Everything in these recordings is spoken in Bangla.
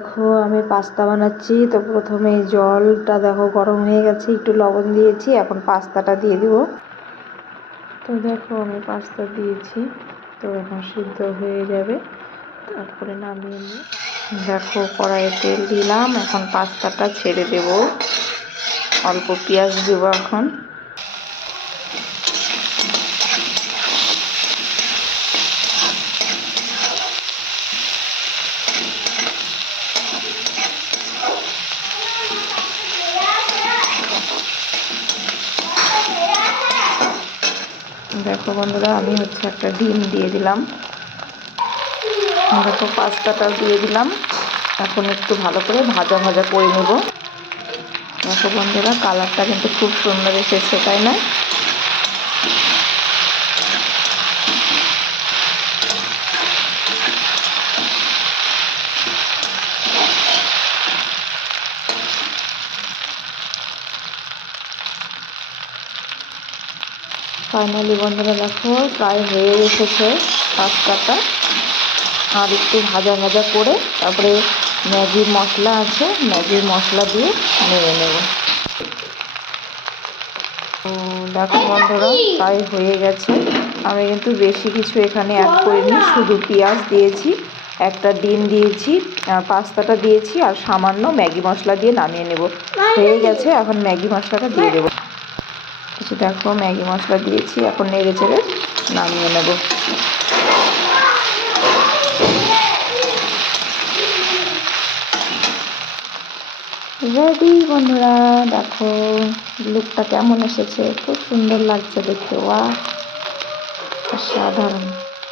দেখো আমি পাস্তা বানাচ্ছি। তো প্রথমে জলটা দেখো গরম হয়ে গেছে, একটু লবণ দিয়েছি, এখন পাস্তাটা দিয়ে দিব। তো দেখো আমি পাস্তা দিয়েছি, তো এখন সিদ্ধ হয়ে যাবে, তারপরে নামিয়ে নিই। দেখো কড়াইয়ে তেল দিলাম, এখন পাস্তাটা ছেড়ে দেব, অল্প পেঁয়াজ দেবো এখন। দেখো বন্ধুরা আমি একটা ডিম দিয়ে দিলাম, দেখো পাস্তাটাও দিয়ে দিলাম, এখন একটু ভালো করে ভাজা ভাজা করে নেব। দেখো বন্ধুরা কালারটা কিন্তু খুব সুন্দর এসেছে, তাই না? ফাইনালি বন্ধুরা দেখো প্রায় হয়ে এসেছে পাস্তাটা। আর একটু ভাজা ভাজা করে তারপরে ম্যাগির মশলা আছে, ম্যাগির মশলা দিয়ে নেড়ে নেব। তো দেখো বন্ধুরা প্রায় হয়ে গেছে। আমি কিন্তু বেশি কিছু এখানে অ্যাড করিনি, শুধু পেঁয়াজ দিয়েছি, একটা ডিম দিয়েছি, পাস্তাটা দিয়েছি আর সামান্য ম্যাগি মশলা দিয়ে নামিয়ে নেব। হয়ে গেছে, এখন ম্যাগি মশলাটা দিয়ে দেবো। দেখো ম্যাগি মশলা দিয়েছি, এখন নেড়ে চেড়ে নামিয়ে নেব। রেডি বন্ধুরা, দেখো লুকটা কেমন এসেছে, খুব সুন্দর লাগছে দেখতে, ওয়া অসাধারণ।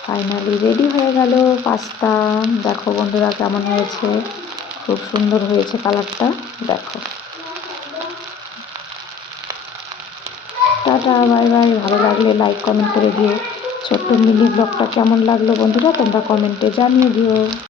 ফাইনালি রেডি হয়ে গেল পাস্তা। দেখো বন্ধুরা কেমন হয়েছে, খুব সুন্দর হয়েছে কালারটা, দেখো। Tata, bye bye. ভালো লাগলে লাইক কমেন্ট করে দিও। ছোট্ট মিনি ব্লগটা কেমন লাগলো বন্ধুরা তোমরা কমেন্টে জানিয়ে দিও।